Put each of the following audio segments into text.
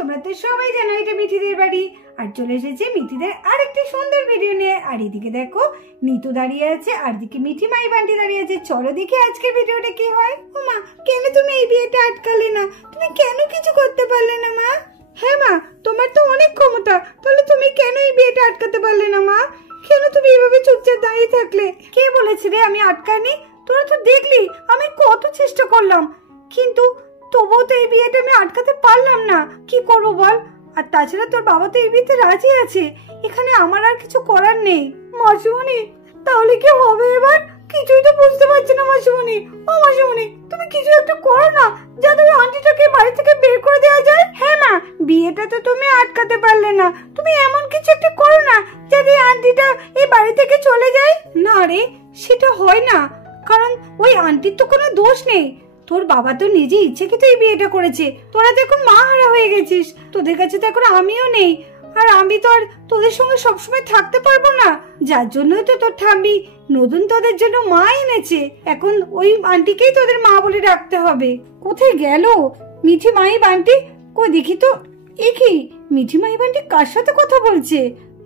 তোমরা তো সবাই জানো এটা মিঠিদের বাড়ি। আর চলে এসেছে মিঠিদের আরেকটি সুন্দর ভিডিও নিয়ে। আর এদিকে দেখো নিতু দাঁড়িয়ে আছে, আর দিকে মিঠি মাই বান্টি দাঁড়িয়ে আছে। চলো দেখি আজকের ভিডিওটা কি হয়। ও মা, কেন তুমি এই বিয়েটা আটকালে না? তুমি কেন কিছু করতে পারলে না মা? হ্যাঁ মা, তোমার তো অনেক ক্ষমতা, তাহলে তুমি কেন এই বিয়েটা আটকাতে পারলে না মা? কেন তুমি এভাবে চুপচাপ দাঁড়িয়ে থাকলে? কে বলেছে রে আমি আটকানি? তোরা তো দেখলি আমি কত চেষ্টা করলাম, কিন্তু তবুও তো এই বিয়েটা আমি আটকাতে পারলাম না। কি করবো বল? আর তাছাড়া তোর বাবা তো এই বিয়েতে রাজি আছে, এখানে আমার আর কিছু করার নেই। মাসিমণি, তাহলে কি হবে এবার? কিছুই তো বুঝতে পারছি না মাসিমণি। ও মাসিমণি, তুমি কিছু একটা করো না, যাতে ওই আন্টিটাকে বাড়ি থেকে বের করে দেওয়া যায়। হ্যাঁ মা, বিয়েটা তো তুমি আটকাতে পারলে না, তুমি এমন কিছু একটা করো না যাতে আন্টিটা এই বাড়ি থেকে চলে যায়। না রে, সেটা হয় না, কারণ ওই আন্টির তো কোনো দোষ নেই। তোর বাবা তো নিজে ইচ্ছাকৃত এই বিয়েটা করেছে। তোরা তো এখন মা হারা হয়ে গেছিস, তোদের কাছে তো এখন আমিও নেই, আর আমি তো আর তোদের সঙ্গে সবসময় থাকতে পারবো না। যার জন্যই তো তোর ঠাম্মি নতুন তোদের জন্য মা এনেছে। এখন ওই আন্টিকেই তোদের মা বলে ডাকতে হবে। কোথায় গেল মিঠি মাই বান্টি? কই দেখি তো। এ কি, মিঠি মাই বান্টি কার সাথে কথা বলছে?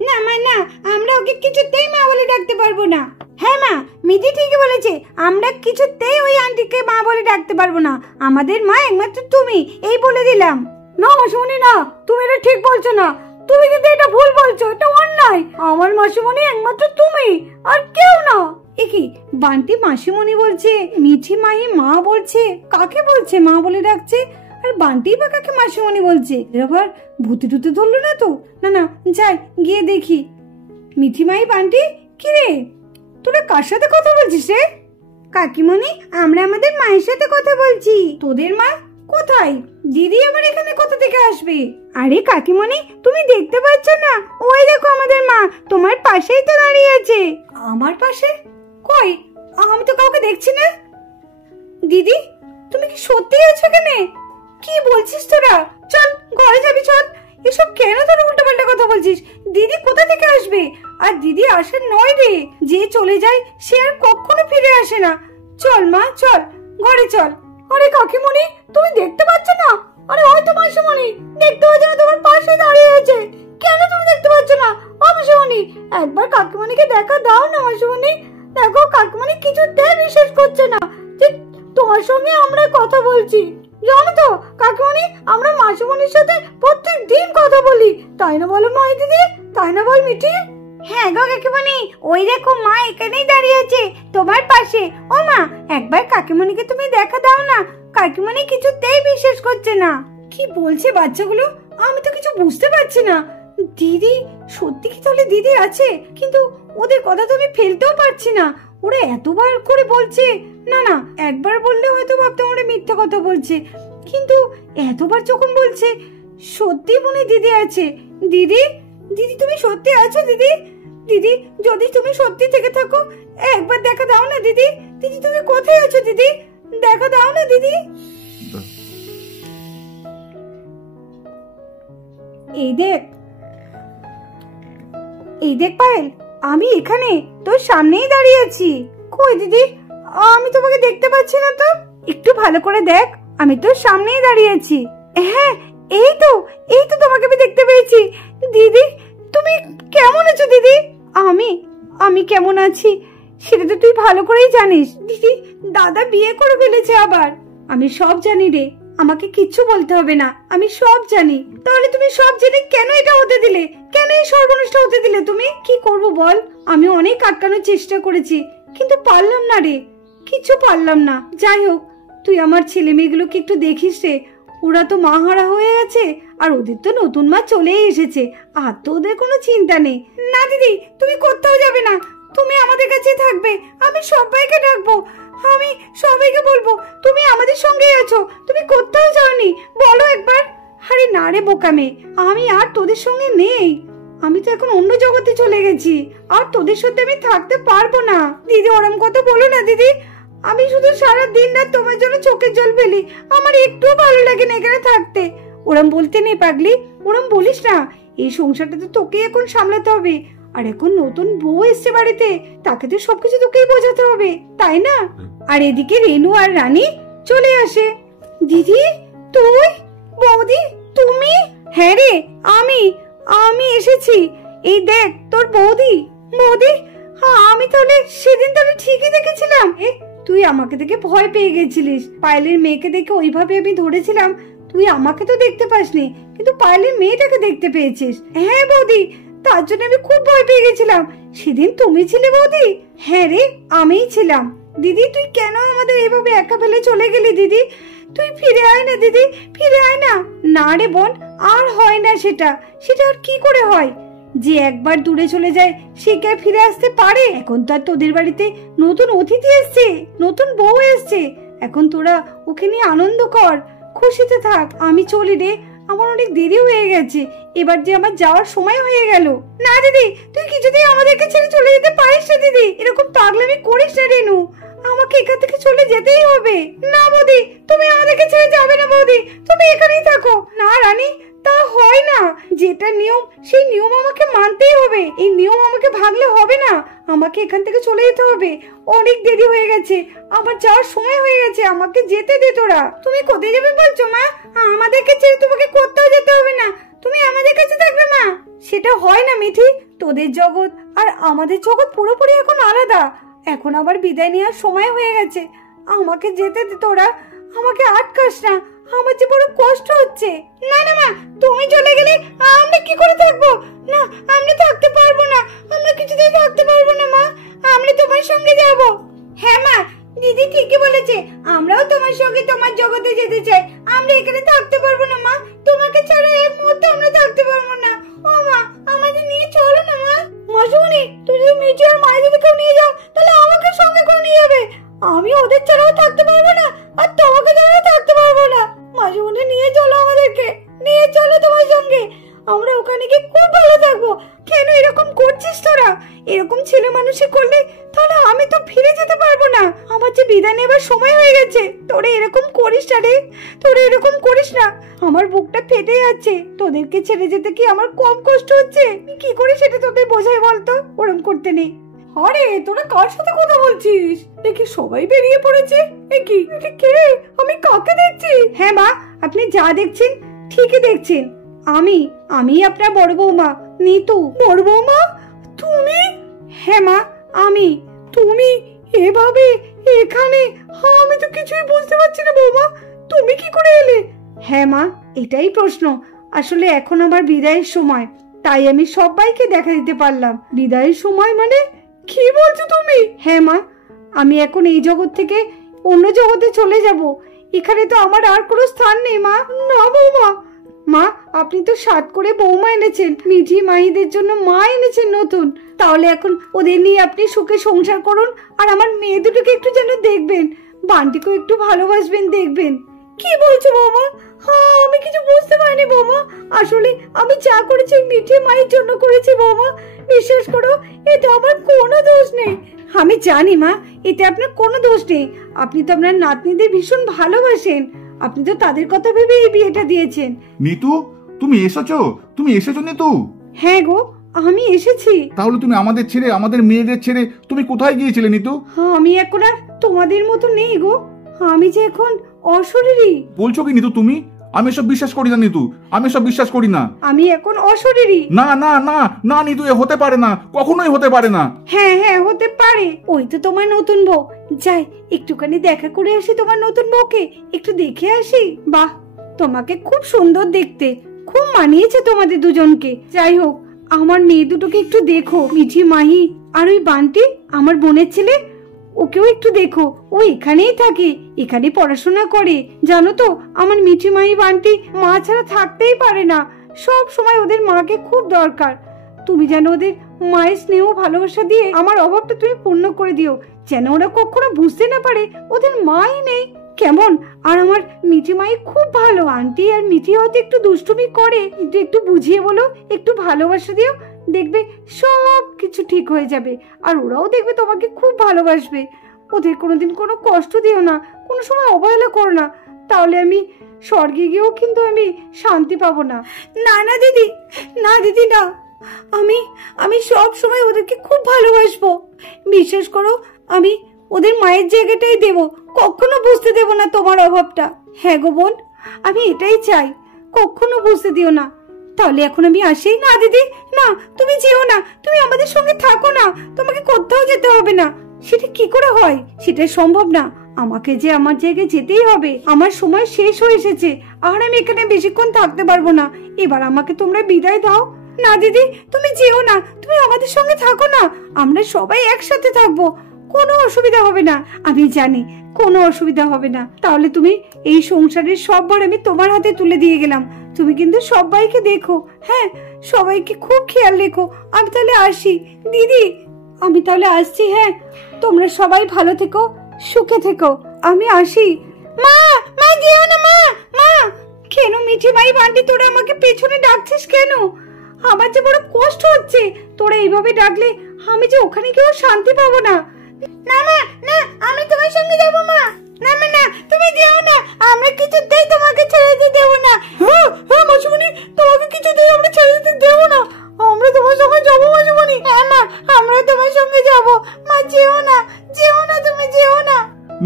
না মা না, আমরা ওকে কিছুতেই মা বলে ডাকতে পারবো না। হ্যাঁ মা, মিঠি ঠিকই বলেছে, আমরা কিছুতেই ওই আন্টিকে মা বলে ডাকতে পারবো না। আমাদের মা একমাত্র তুমি, এই বলে দিলাম। না মাসিমণি না, তুমি এটা ঠিক বলছো না। তুমি কিন্তু এটা ভুল বলছো, এটা অন্যায়। আমার মাসিমণি একমাত্র তুমি, আর কেউ না। এ কি, বান্টি মাসিমণি বলছে, মিঠি মাই মা বলছে, কাকে বলছে মা বলে ডাকছে? আর বান্টি বা কাকে মাসিমণি বলছে? এবার ভূতে টুতে ধরলো না তো? না না, যাই গিয়ে দেখি। মিঠি মাই বান্টি, কি রে তোরা কার সাথে কথা বলছিস রে? কাকিমণি, আমরা আমাদের মায়ের সাথে কথা বলছি। তোদের মা কোথায়? দিদি আবার এখানে কোথা থেকে আসবে? আরে কাকিমণি, তুমি দেখতে পাচ্ছ না? ওই দেখো আমাদের মা তোমার পাশেই তো দাঁড়িয়ে আছে। আমার পাশে? কই, আমি তো কাউকে দেখছি না। দিদি, তুমি কি সত্যি আছো এখানে? কি বলছিস তোরা? চল ঘরে যাবি, চল। এসব কেন তোরা উল্টোপাল্টা কথা বলছিস? দিদি কোথা থেকে আসবে? আর দিদি আসে নয় রে, যে চলে যায় সে আর কখনো ফিরে আসে না। চল মা, চল ঘরে চল। আরে কাকিমণি, তুমি দেখতে পাচ্ছ না? আরে ওই তো মাসিমণি, দেখতে পাচ্ছ না? তোমার পাশে দাঁড়িয়ে আছে। কেন তুমি দেখতে পাচ্ছ না? ও মাসিমণি, একবার কাকিমণিকে দেখা দাও না মাসিমণি। দেখো কাকিমণি কিছুতেই বিশ্বাস করছে না যে তোমার সঙ্গে আমরা কথা বলছি। জানো তো কাকিমণি, আমরা মাসিমণির সাথে প্রত্যেক দিন কথা বলি, তাই না বলো মাই দিদি? তাই না বল মিঠি? হ্যাঁ গো কাকিমণি, ওই দেখো মা এখানেই দাঁড়িয়ে আছে তোমার পাশে। ও মা, একবার কাকিমণিকে তুমি দেখা দাও না। কাকিমণি কিছুতেই বিশ্বাস করছে না। কি বলছে বাচ্চাগুলো? আমি তো কিছু বুঝতে পারছি না। দিদি সত্যি কি তাহলে দিদি আছে? কিন্তু ওদের কথা তো আমি ফেলতেও পারছি না। ওরা এতবার করে বলছে। না না, একবার বললে হয়তো ভাবতাম ওরা মিথ্যা কথা বলছে, কিন্তু এতবার যখন বলছে সত্যি মনে দিদি আছে। দিদি, দিদি তুমি সত্যি আছো দিদি? দিদি, যদি তুমি সত্যি থেকে থাকো একবার দেখা দাও না দিদি। দিদি তুমি কোথায় আছো দিদি? দেখা দাও না দিদি। এই দেখ, এই দেখ পায়েল, আমি এখানে তোর সামনেই দাঁড়িয়ে আছি। কই দিদি, আমি তোমাকে দেখতে পাচ্ছি না তো। একটু ভালো করে দেখ, আমি তোর সামনেই দাঁড়িয়ে আছি। হ্যাঁ, এই তো, এই তো তোমাকে আমি দেখতে পেয়েছি। দিদি তুমি কেমন আছো দিদি? আমি কেমন আছি সেটা তো তুই ভালো করেই জানিস। দিদি, দাদা বিয়ে করে ফেলেছে আবার। আমি সব জানি রে, আমাকে কিচ্ছু বলতে হবে না, আমি সব জানি। তাহলে তুমি সব জেনে কেন এটা হতে দিলে? কেন এই সর্বনষ্ট হতে দিলে তুমি? কি করব বল? আমি অনেক আটকানোর চেষ্টা করেছি, কিন্তু পারলাম না রে, কিছু পারলাম না। যাই হোক, তুই আমার ছেলে মেয়েগুলোকে একটু দেখিস রে। ওরা তো মা হারা হয়ে গেছে, আর ওদের তো নতুন মা চলেই এসেছে, আর তো ওদের কোনো চিন্তা নেই। না দিদি, তুমি কোথাও যাবে না, তুমি আমাদের কাছে থাকবে। আমি সবাইকে ডাকবো, আমি সবাইকে বলবো তুমি আমাদের সঙ্গেই আছো, তুমি কোথাও যাওনি। বলো একবার। আরে না রে বোকামে, আমি আর তোদের সঙ্গে নেই। আমি তো এখন অন্য জগতে চলে গেছি, আর তোদের সাথে আমি থাকতে পারবো না। দিদি ওরম কথা বলো না দিদি। আমি শুধু সারা দিন রাত তোমার জন্য চোখের জল ফেলি, আমার একটু ভালো লাগে না এখানে থাকতে। ওরম বলতে নেই পাগলি, ওরম বলিস না। এই সংসারটা তো তোকে এখন সামলাতে হবে, আর এখন নতুন বউ এসছে বাড়িতে, তাকে তো সবকিছু তোকেই বোঝাতে হবে, তাই না? আর এদিকে রেনু আর রানী চলে আসে। দিদি, তুই? বৌদি, তুমি? হ্যাঁ রে, আমি আমি এসেছি। এই দেখ তোর বৌদি। বৌদি, হ্যাঁ আমি তাহলে সেদিন তাহলে ঠিকই দেখেছিলাম। তুই আমাকে দেখে ভয় পেয়ে গেছিলিস, পায়েলের মেয়েকে দেখে ওইভাবে আমি ধরেছিলাম। তুই আমাকে তো দেখতে পাসনি, কিন্তু পায়েলের মেয়েটাকে দেখতে পেয়েছিস। হ্যাঁ বৌদি, তার জন্য আমি খুব ভয় পেয়ে গেছিলাম। সেদিন তুমি ছিলে বৌদি? হ্যাঁ রে, আমিই ছিলাম। দিদি তুই কেন আমাদের এভাবে একা ফেলে চলে গেলি? দিদি তুই ফিরে আয় না, দিদি ফিরে আয় না। না রে বোন, আর হয় না সেটা। সেটা আর কি করে হয়? যে একবার দূরে চলে যায় সে কে ফিরে আসতে পারে? এখন তো আর তোদের বাড়িতে নতুন অতিথি এসছে, নতুন বউ এসছে। এখন তোরা ওকে নিয়ে আনন্দ কর, খুশিতে থাক। আমি চলি রে, আমার অনেক দেরি হয়ে গেছে। এবার যে আমার যাওয়ার সময় হয়ে গেল। না দিদি, তুই কিছুতেই আমাদেরকে ছেড়ে চলে যেতে পারিস না দিদি। এরকম পাগলামি করিস না রেনু, আমাকে এখান থেকে চলে যেতেই হবে। না বৌদি, তুমি আমাদেরকে ছেড়ে যাবে না বৌদি, তুমি এখানেই থাকো। না রানী, তা হয় না। যেটা নিয়ম সেই নিয়ম আমাকে মানতেই হবে। এই নিয়ম আমাকে ভাঙলে হবে না। আমাকে এখান থেকে চলে যেতে হবে। অনেক দেরি হয়ে গেছে, আমার যাওয়ার সময় হয়ে গেছে। আমাকে যেতে দে তোরা। তুমি কোথায় যাবে বলছো মা? আমাদেরকে ছেড়ে তোমাকে কোথাও যেতে হবে না, তুমি আমাদের কাছে থাকবে মা। সেটা হয় না মিঠি, তোদের জগৎ আর আমাদের জগৎ পুরোপুরি এখন আলাদা। এখন আবার বিদায় নেওয়ার সময় হয়ে গেছে। আমাকে যেতে দে তোরা, আমাকে আটকাস না, আমার যে বড় কষ্ট হচ্ছে। না না মা, তুমি চলে গেলে আমরা কি করে থাকবো? না, আমরা থাকতে পারবো না, আমরা কিছুতেই থাকতে পারবো না মা। আমরা তোমার সঙ্গে যাব। হ্যাঁ মা, দিদি ঠিকই বলেছে, আমরাও তোমার সঙ্গে তোমার জগতে যেতে চাই। আমরা এখানে থাকতে পারবো না মা, তোমাকে ছাড়া এক মুহূর্ত আমরা থাকতে পারবো না। ও মা, আমাদের নিয়ে চলো না মা। মাসুমনি, তুই যদি মেজে আর মায়ের দিকেও নিয়ে যাও তাহলে আমাকে সঙ্গে করে নিয়ে যাবে। আমি ওদের ছাড়াও থাকতে পারবো না, আর তোমাকে ছাড়াও থাকতে পারবো না। মাসুমনি, নিয়ে চলো আমাদেরকে, নিয়ে চলো তোমার সঙ্গে। আমরা ওখানে গিয়ে খুব ভালো থাকবো। কেন এরকম করছিস তোরা? এরকম ছেলে মানুষই করলে তাহলে আমি তো ফিরে যেতে পারবো না। আমার যে বিদায় নেবার সময় হয়ে গেছে। তোরা এরকম করিস না রে, তোরা এরকম করিস না। আমার বুকটা ফেটে যাচ্ছে। তোদেরকে ছেড়ে যেতে কি আমার কম কষ্ট হচ্ছে? কি করে সেটা তোদের বোঝাই বলতো? ওরম করতে নেই। আরে তোরা কার সাথে কথা বলছিস? দেখি সবাই বেরিয়ে পড়েছে। কি কে? আমি কাকে দেখছি? হ্যাঁ মা, আপনি যা দেখছেন ঠিকই দেখছেন। আমি আপনার বড় বৌমা নিতু। বড় বৌমা তুমি? হ্যাঁ মা, আমি। তুমি এভাবে এখানে? আমি তো কিছুই বুঝতে পারছি না বৌমা, তুমি কি করে এলে? হ্যাঁ মা, এটাই প্রশ্ন। আসলে এখন আমার বিদায়ের সময়, তাই আমি সবাইকে দেখা দিতে পারলাম। বিদায়ের সময় মানে? কি বলছো তুমি? হ্যাঁ মা, আমি এখন এই জগৎ থেকে অন্য জগতে চলে যাব। এখানে তো আমার আর কোনো স্থান নেই মা। না বৌমা। মা, আপনি তো 7 করে বৌমা এনেছেন, মিঠি মাহিদের জন্য মা এনেছেন নতুন। তাহলে এখন ওদের নিয়ে আপনি সুখে সংসার করুন, আর আমার মেয়ে দুটোকে একটু যেন দেখবেন, বান্টিকেও একটু ভালোবাসবেন, দেখবেন। কি বলছো বৌমা? হ্যাঁ, আমি কিছু বুঝতে পারিনি বৌমা। আসলে আমি যা করেছি মিঠি মায়ের জন্য করেছি বৌমা। বিশ্বাস করো, এটা আমার কোনো দোষ নেই। আমি জানি মা, এতে আপনার কোনো দোষ নেই। আপনি তো আপনার নাতনিদের ভীষণ ভালোবাসেন। আপনি তো তাদের কথা ভেবে এই বিয়েটা দিয়েছেন। নিতু, তুমি এসেছো? তুমি এসেছো নিতু? হ্যাঁ গো, আমি এসেছি। তাহলে তুমি আমাদের ছেড়ে, আমাদের মেয়েদের ছেড়ে তুমি কোথায় গিয়েছিলে নিতু? আমি এখন আর তোমাদের মতো নেই গো। আমি যে এখন অশরীরী। বলছো কি নিতু তুমি? আমি এসব বিশ্বাস করি না নিতু, আমি এসব বিশ্বাস করি না। আমি এখন অশরীরী। না না না না নিতু, এ হতে পারে না, কখনোই হতে পারে না। হ্যাঁ হ্যাঁ, হতে পারে। ওই তো তোমার নতুন বউ। যাই একটুখানি দেখা করে আসি তোমার নতুন বউকে, একটু দেখে আসি। বাহ, তোমাকে খুব সুন্দর দেখতে, খুব মানিয়েছে তোমাদের দুজনকে। যাই হোক, আমার মেয়ে দুটোকে একটু দেখো, মিঠি মাহি আর ওই বান্টি আমার বোনের ছেলে, ওকেও একটু দেখো। ও এখানেই থাকে, এখানে পড়াশোনা করে। জানো তো, আমার মিঠি মাহি বান্টি মা ছাড়া থাকতেই পারে না। সব সময় ওদের মাকে খুব দরকার। তুমি যেন ওদের মায়ের স্নেহ ভালোবাসা দিয়ে আমার অভাবটা তুমি পূর্ণ করে দিও, যেন ওরা কখনো বুঝতে না পারে ওদের মাই নেই। কেমন? আর আমার মিঠি মাই খুব ভালো। আন্টি আর মিঠি হয়তো একটু দুষ্টুমি করে, কিন্তু একটু বুঝিয়ে বলো, একটু ভালোবাসা দিও, দেখবে সব কিছু ঠিক হয়ে যাবে। আর ওরাও দেখবে তোমাকে খুব ভালোবাসবে। ওদের কোনোদিন কোনো কষ্ট দিও না, কোনো সময় অবহেলা করো না, তাহলে আমি স্বর্গে গিয়েও কিন্তু আমি শান্তি পাবো না। না না দিদি, না দিদি, না। আমি সব সময় ওদেরকে খুব ভালোবাসবো। বিশ্বাস করো, আমি ওদের মায়ের জায়গাটাই দেব, কখনো বুঝতে দেব না তোমার অভাবটা। হ্যাঁ গো বোন, আমি এটাই চাই, কখনো বুঝতে দিও না। তাহলে এখন আমি আসি? না দিদি, না, তুমি যেও না, তুমি আমাদের সঙ্গে থাকো না, তোমাকে কোথাও যেতে হবে না। সেটা কি করে হয়? সেটা সম্ভব না। আমাকে যে আমার জায়গায় যেতেই হবে, আমার সময় শেষ হয়ে এসেছে, আর আমি এখানে বেশিক্ষণ থাকতে পারবো না। এবার আমাকে তোমরা বিদায় দাও। না দিদি, তুমি যেও না, তুমি আমাদের সঙ্গে থাকো না, আমরা সবাই একসাথে থাকবো, কোনো অসুবিধা হবে না। আমি জানি কোনো অসুবিধা হবে না। তাহলে তুমি এই সংসারের সব ভার আমি তোমার হাতে তুলে দিয়ে গেলাম, তুমি কিন্তু সবাইকে দেখো, হ্যাঁ, সবাইকে খুব খেয়াল রেখো। আমি তাহলে আসি দিদি, আমি তাহলে আসছি। হ্যাঁ, তোমরা সবাই ভালো থেকো, সুখে থেকো, আমি আসি। মা, মা যেও না, মা, মা। কেন মিঠি মাই বান্টি তোরা আমাকে পেছনে ডাকছিস কেন? আমার যে বড় কষ্ট হচ্ছে, তোরা এইভাবে ডাকলে আমি যে ওখানে গিয়েও শান্তি পাবো না। না মা, না, আমি তোমার সঙ্গে যাবো মা। না মা, না, তুমি যেও না, আমরা কিছুতেই তোমাকে ছেড়ে দিতে দেবো না। হ্যাঁ হ্যাঁ মাসিমণি, তোমাকে কিছুতেই আমরা ছেড়ে দিতে দেবো না, আমরা তোমার সঙ্গে যাবো মাসিমণি। হ্যাঁ মা, আমরা তোমার সঙ্গে যাবো। মা যেও না, যেও না, তুমি যেও না।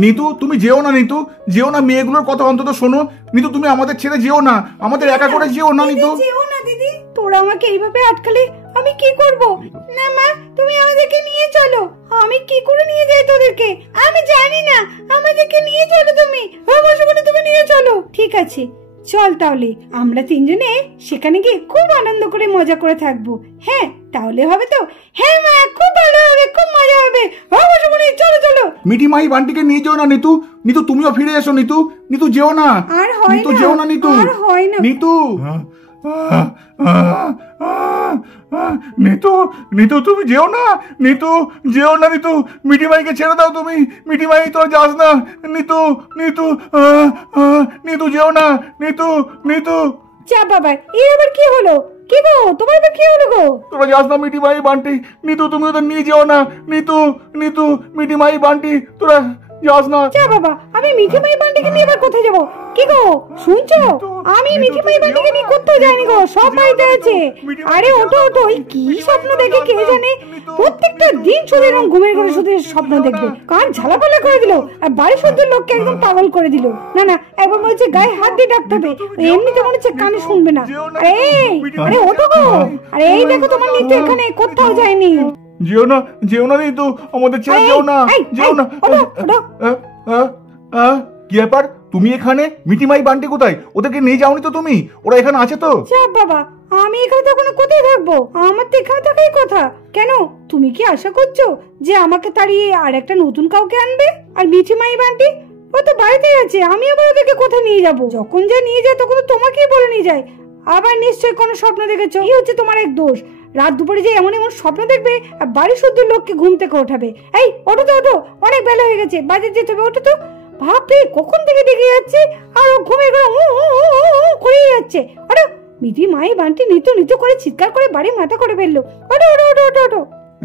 নিতু, তুমি যেও না, নিতু যেও না, মেয়েগুলোর কথা অন্তত শোনো। নিতু, তুমি আমাদের ছেড়ে যেও না, আমাদের একা করে যেও না নিতু। যেও না দিদি, তোরা আমাকে এইভাবে আটকালে আমি কি করব? না মা, তুমি আমাদেরকে নিয়ে চলো। আমি কি করে নিয়ে যাই তোদেরকে? আমি জানি না, আমাদেরকে নিয়ে চলো তুমি। হ্যাঁ মাসিমণি, তুমি নিয়ে চলো। ঠিক আছে, চল তাহলে আমরা তিনজনে সেখানে গিয়ে খুব আনন্দ করে মজা করে থাকবো। হ্যাঁ, তাহলে হবে তো? হ্যাঁ মা, খুব ভালো হবে, খুব মজা হবে। হ্যাঁ মাসিমণি, চলো চলো। মিঠি মাই বান্টিকে নিয়ে যেও না নিতু। নিতু, তুমিও ফিরে এসো নিতু। নিতু যেও না, আর হয় নিতু না, যেও না নিতু, আর হয় না। নিতু। নিতু, নিতু তুমি যেও না, নিতু যেও না নিতু, মিঠি মাইকে ছেড়ে দাও তুমি। মিঠি মাই তোর যাস না নিতু, নিতু, নিতু যেও না, নিতু, নিতু। যা বাবা, এর আবার কি হলো? কি গো, তোমার আবার কি হলো গো? তোরা যাস না মিঠি মাই বান্টি। নিতু, তুমি ওদের নিয়ে যেও না। নিতু, নিতু, মিঠি মাই বান্টি, তোরা যাস না। যা বাবা, আমি মিঠি মাই বান্টিকে নিয়ে এবার কোথায় যাবো? কি গো, শুনছো? আমি মিঠি মাই বান্টিকে নিয়ে কোথাও যাইনি গো, সব বাড়িতে আছে। আরে ওঠো ওঠো, ওই কি স্বপ্ন দেখে কে জানে, প্রত্যেকটা দিন শুধু এরকম ঘুমের ঘরে শুধু স্বপ্ন দেখবে, কান ঝালাপালা করে দিল, আর বাড়ি শুদ্ধ লোককে একদম পাগল করে দিল। না না, একবার মনে হচ্ছে গায়ে হাত দিয়ে ডাকতে হবে, এমনিতে মনে হচ্ছে কানে শুনবে না। আরে আরে ওঠো গো, আরে এই দেখো তোমার নিতু এখানে কোথাও যায়নি। যেও না, যেও না নিতু, আমাদের ছেড়ে যেও না, যেও না। কি ব্যাপার, তুমি এখানে? মিঠি মাই বান্টি কোথায়? ওদেরকে নিয়ে যাওনি তো তুমি? ওরা এখানে আছে তো? যা বাবা, আমি এখানে তখন কোথায় থাকবো? আমার তো এখানে থাকাই কথা। কেন, তুমি কি আশা করছো যে আমাকে তাড়িয়ে আর একটা নতুন কাউকে আনবে? আর মিঠি মাই বান্টি ও তো বাড়িতেই আছে, আমি আবার ওদেরকে কোথায় নিয়ে যাব? যখন যা নিয়ে যায় তখন তো তোমাকেই বলে নিয়ে যায়। আবার নিশ্চয়ই কোনো স্বপ্ন দেখেছো, এই হচ্ছে তোমার এক দোষ। রাত দুপুরে যে এমন এমন স্বপ্ন দেখবে আর বাড়ি শুদ্ধ লোককে ঘুম থেকে ওঠাবে। এই ওঠো তো, ওঠো, অনেক বেলা হয়ে গেছে, বাজার যেতে হবে, ওঠো তো। ভাববে কখন থেকে ডেকে যাচ্ছে আর ও ঘুমের ঘরে করে যাচ্ছে। আরে মিঠি মাই বান্টি নিতু নিতু করে চিৎকার করে বাড়ি মাথা করে ফেললো। ওঠো ওঠো ওঠো ওঠো ওঠো।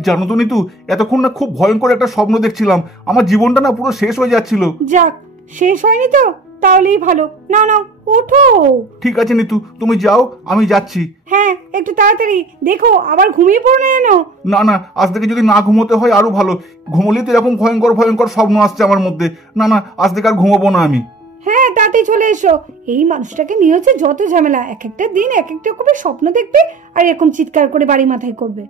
জানো তো নিতু, এতক্ষণ না খুব ভয়ঙ্কর একটা স্বপ্ন দেখছিলাম, আমার জীবনটা না পুরো শেষ হয়ে যাচ্ছিল। যাক, শেষ হয়নি তো, তাহলেই ভালো। না না, ওঠো। ঠিক আছে নিতু, তুমি যাও, আমি যাচ্ছি। হ্যাঁ, একটু তাড়াতাড়ি দেখো, আবার ঘুমিয়ে পড়ো না যেন। না না, আজ থেকে যদি না ঘুমোতে হয় আরো ভালো। ঘুমোলেই তো এরকম ভয়ঙ্কর ভয়ঙ্কর স্বপ্ন আসছে আমার মধ্যে। না না, আজ থেকে আর ঘুমাবো না আমি। হ্যাঁ, তাতেই চলে এসো। এই মানুষটাকে নিয়ে হচ্ছে যত ঝামেলা, এক একটা দিন এক একটা করে স্বপ্ন দেখবে আর এরকম চিৎকার করে বাড়ি মাথায় করবে।